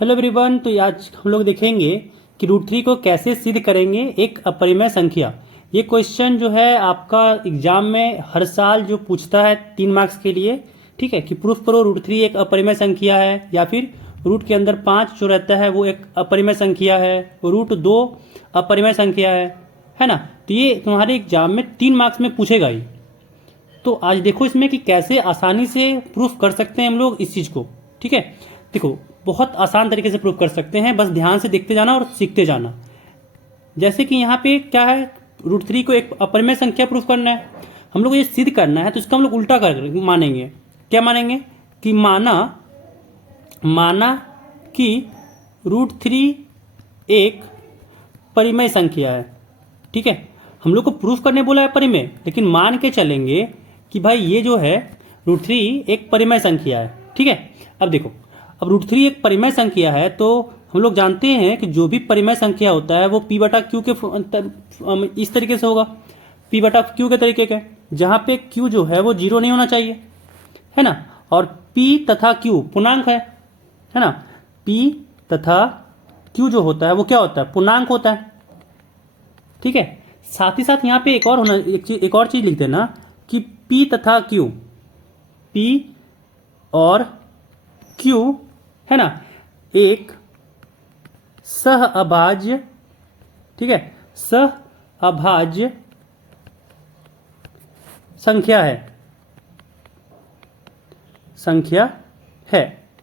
Hello everyone. तो आज हम लोग देखेंगे कि रूट थ्री को कैसे सिद्ध करेंगे एक अपरिमेय संख्या। ये क्वेश्चन जो है आपका एग्जाम में हर साल जो पूछता है 3 मार्क्स के लिए, ठीक है, कि प्रूफ करो रूट थ्री एक अपरिमेय संख्या है, या फिर रूट के अंदर 5 जो रहता है वो एक अपरिमेय संख्या है, रूट 2 अपरिमेय संख्या है ना। तो ये तुम्हारे एग्जाम में 3 मार्क्स में पूछेगा ही। तो आज देखो इसमें कि कैसे आसानी से प्रूफ कर सकते हैं हम लोग इस चीज़ को, ठीक है। देखो बहुत आसान तरीके से प्रूफ कर सकते हैं, बस ध्यान से देखते जाना और सीखते जाना। जैसे कि यहाँ पे क्या है, रूट थ्री को एक अपरिमेय संख्या प्रूफ करना है, हम लोग ये सिद्ध करना है, तो इसका हम लोग उल्टा कर मानेंगे। क्या मानेंगे कि माना कि रूट थ्री एक परिमेय संख्या है, ठीक है। हम लोग को प्रूफ करने बोला है परिमेय, लेकिन मान के चलेंगे कि भाई ये जो है रूट थ्री एक परिमेय संख्या है, ठीक है। अब देखो, अब रूट थ्री एक परिमेय संख्या है तो हम लोग जानते हैं कि जो भी परिमेय संख्या होता है वो पी बटा क्यू के इस तरीके से होगा, पी बटा क्यू के तरीके का, जहाँ पे क्यू जो है वो 0 नहीं होना चाहिए, है ना। और पी तथा क्यू पूर्णांक है ना। पी तथा क्यू जो होता है वो क्या होता है, पूर्णांक होता है, ठीक है। साथ ही साथ यहाँ पे एक और चीज लिख देना कि पी तथा क्यू, पी और क्यू है ना एक सहअभाज्य, ठीक है, सहअभाज्य संख्या है,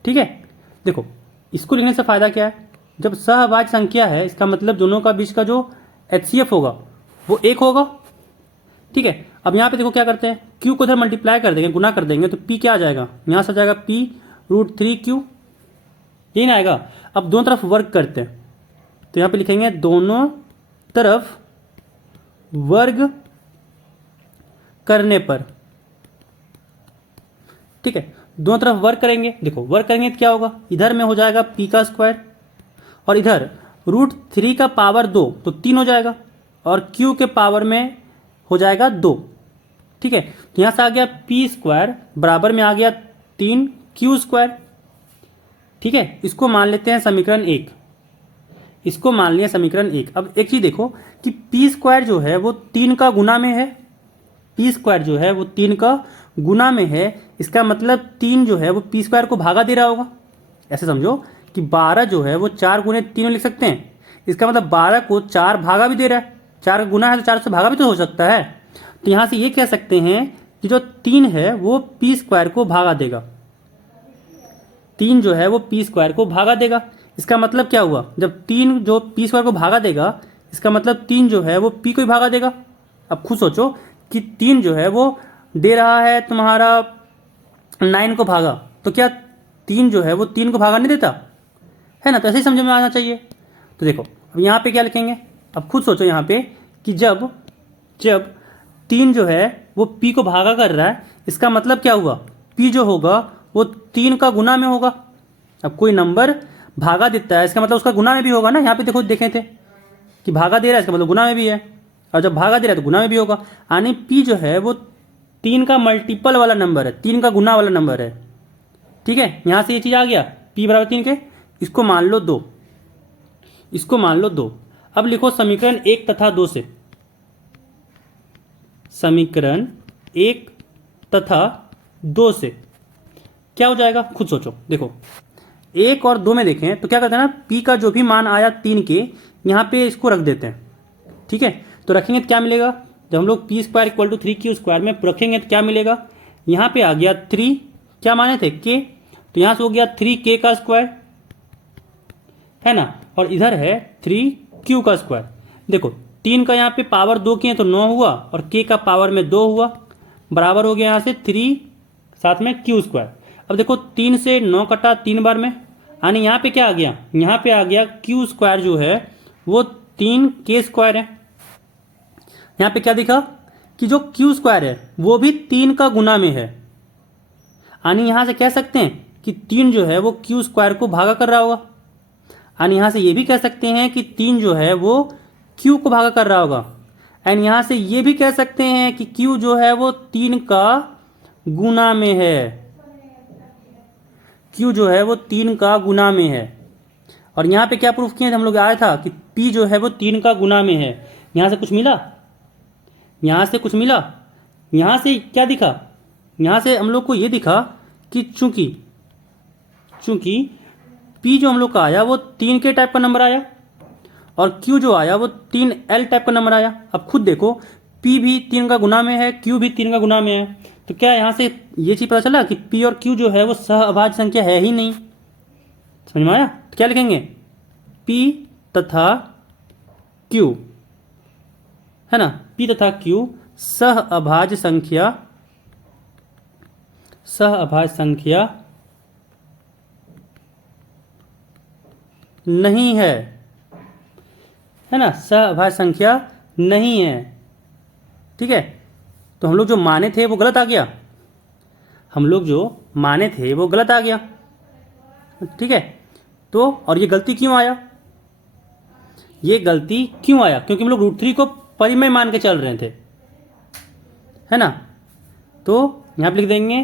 ठीक है। देखो इसको लिखने से फायदा क्या है, जब सहअभाज्य संख्या है इसका मतलब दोनों का बीच का जो HCF होगा वो 1 होगा, ठीक है। अब यहाँ पे देखो क्या करते हैं, Q को इधर मल्टीप्लाई कर देंगे, गुना कर देंगे, तो P क्या आ जाएगा, यहाँ से आ जाएगा P रूट 3Q, यही ना आएगा। अब दोनों तरफ वर्ग करते हैं, तो यहाँ पे लिखेंगे दोनों तरफ वर्ग करने पर, ठीक है। दोनों तरफ वर्ग करेंगे, देखो वर्ग करेंगे तो क्या होगा, इधर में हो जाएगा P का स्क्वायर और इधर रूट 3 का पावर 2 तो 3 हो जाएगा, और Q के पावर में हो जाएगा 2, ठीक है। तो यहाँ से आ गया P स्क्वायर बराबर में आ गया 3Q स्क्वायर, ठीक है। इसको मान लेते हैं समीकरण 1, इसको मान लिया समीकरण 1। अब एक चीज देखो कि P स्क्वायर जो है वो 3 का गुना में है, P स्क्वायर जो है वो 3 का गुना में है, इसका मतलब 3 जो है वो P स्क्वायर को भागा दे रहा होगा। ऐसे समझो कि 12 जो है वो 4 गुने 3 में लिख सकते हैं, इसका मतलब 12 को 4 भागा भी दे रहा है, 4 का गुना है तो 4 से भागा भी तो हो सकता है। तो यहाँ से ये कह सकते हैं कि जो 3 है वो P स्क्वायर को भागा देगा, 3 जो है वो P स्क्वायर को भागा देगा। इसका मतलब क्या हुआ, जब 3 जो P स्क्वायर को भागा देगा इसका मतलब 3 जो है वो P को ही भागा देगा। अब खुद सोचो कि 3 जो है वो दे रहा है तुम्हारा 9 को भागा, तो क्या 3 जो है वो 3 को भागा नहीं देता, है ना। तो ऐसे ही समझ में आना चाहिए। तो देखो अब यहाँ पे क्या लिखेंगे, अब खुद सोचो यहाँ पे कि जब 3 जो है वो P को भागा कर रहा है, इसका मतलब क्या हुआ, P जो होगा वो 3 का गुना में होगा। अब कोई नंबर भागा देता है इसका मतलब उसका गुना में भी होगा ना, यहाँ पे देखो देखे थे कि भागा दे रहा है इसका मतलब गुना में भी है, और जब भागा दे रहा है तो गुना में भी होगा, यानी P जो है वो 3 का मल्टीपल वाला नंबर है, 3 का गुना वाला नंबर है, ठीक है। यहाँ से ये चीज़ आ गया P बराबर 3 के, इसको मान लो 2, इसको मान लो 2। अब लिखो समीकरण 1 तथा 2 से, समीकरण 1 तथा 2 से क्या हो जाएगा, खुद सोचो। देखो 1 और 2 में देखें तो क्या करते हैं ना, P का जो भी मान आया 3 के, यहाँ पे इसको रख देते हैं, ठीक है। तो रखेंगे तो क्या मिलेगा, जब हम लोग P square equal to 3Q square में रखेंगे तो क्या मिलेगा, यहाँ पे आ गया 3, क्या माने थे K, तो यहाँ से हो गया 3K का स्क्वायर, है ना, और इधर है 3Q का स्क्वायर। देखो 3 का यहाँ पे पावर 2 किए तो 9 हुआ, और K का पावर में 2 हुआ, बराबर हो गया यहाँ से 3 साथ में Q स्क्वायर। अब देखो 3 से 9 कटा 3 बार में, यानी यहाँ पे क्या आ गया, यहाँ पे आ गया Q स्क्वायर जो है वो 3K स्क्वायर है। यहाँ पे क्या दिखा कि जो Q स्क्वायर है वो भी 3 का गुना में है, यानी यहाँ से कह सकते हैं कि 3 जो है वो Q स्क्वायर को भागा कर रहा होगा, यानी यहाँ से ये भी कह सकते हैं कि 3 जो है वो Q को भागा कर रहा होगा, एंड यहाँ से ये भी कह सकते हैं कि Q जो है वो 3 का गुना में है, Q जो है वो 3 का गुना में है, और यहाँ पे क्या प्रूफ किए थे हम लोग, आया था कि P जो है वो 3 का गुना में है। यहाँ से कुछ मिला, यहाँ से कुछ मिला, यहाँ से क्या दिखा, यहाँ से हम लोग को ये दिखा कि चूंकि P जो हम लोग का आया वो 3 के टाइप का नंबर आया और Q जो आया वो 3L टाइप का नंबर आया। अब खुद देखो P भी 3 का गुना में है, Q भी 3 का गुना में है, तो क्या यहाँ से ये चीज़ पता चला कि P और Q जो है वो सहअभाज्य संख्या है ही नहीं। समझ में आया? तो क्या लिखेंगे, P तथा Q, है ना, P तथा Q सहअभाज्य संख्या नहीं है ना, सहअभाज्य संख्या नहीं है। ठीक है, तो हम लोग जो माने थे वो गलत आ गया, ठीक है। तो और ये गलती क्यों आया, क्योंकि हम लोग √3 को परिमेय मान के चल रहे थे, है ना। तो यहाँ पे लिख देंगे।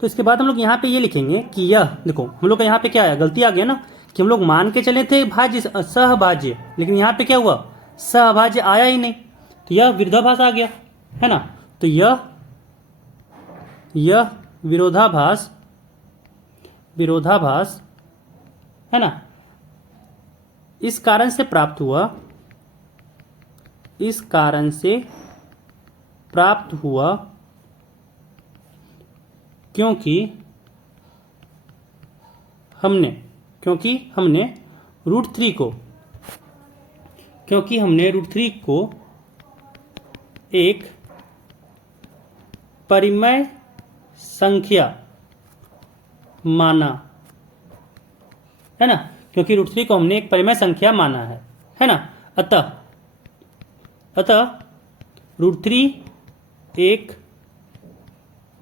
तो इसके बाद हम लोग यहाँ पे ये लिखेंगे कि यह देखो हम लोग का यहाँ पे क्या आया, गलती आ गया ना, कि हम लोग मान के चले थे भाज्य सहभाज्य, लेकिन यहाँ पे क्या हुआ, सहभाज्य आया ही नहीं, तो यह विरोधाभास आ गया, है ना। तो यह विरोधाभास है ना, इस कारण से प्राप्त हुआ क्योंकि हमने √3 को एक परिमेय संख्या माना, है ना, क्योंकि √3 को हमने एक परिमेय संख्या माना है ना। अतः √3 एक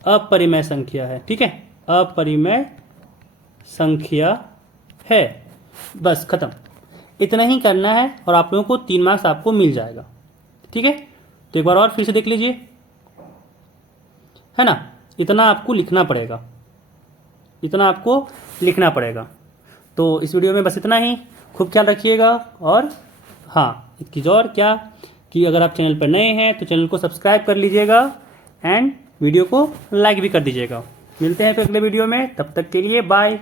अपरिमेय संख्या है। ठीक है, अपरिमेय संख्या है। बस खत्म, इतना ही करना है और आप लोगों को 3 मार्क्स आपको मिल जाएगा। ठीक है, तो एक बार और फिर से देख लीजिए, है ना, इतना आपको लिखना पड़ेगा। तो इस वीडियो में बस इतना ही, खूब ख्याल रखिएगा। और हाँ, एक चीज़ और क्या कि अगर आप चैनल पर नए हैं तो चैनल को सब्सक्राइब कर लीजिएगा एंड वीडियो को लाइक भी कर दीजिएगा। मिलते हैं फिर अगले वीडियो में, तब तक के लिए बाय।